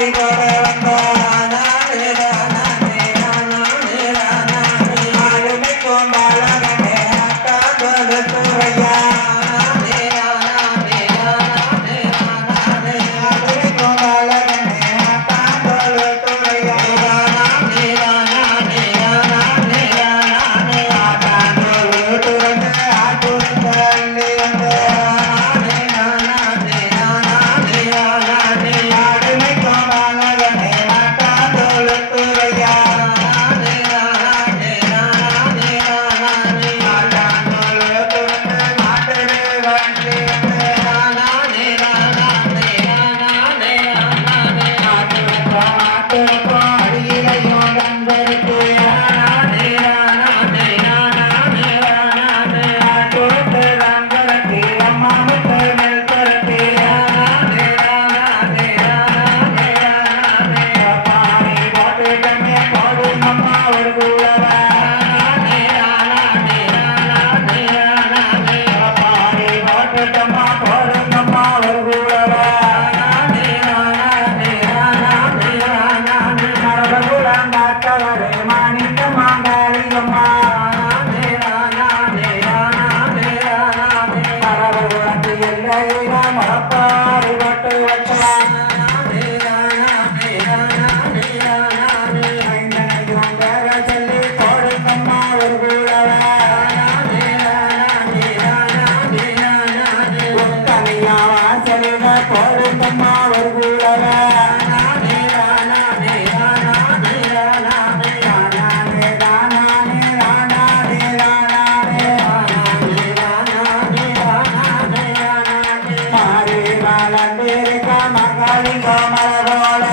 Everybody. mind. மலவோட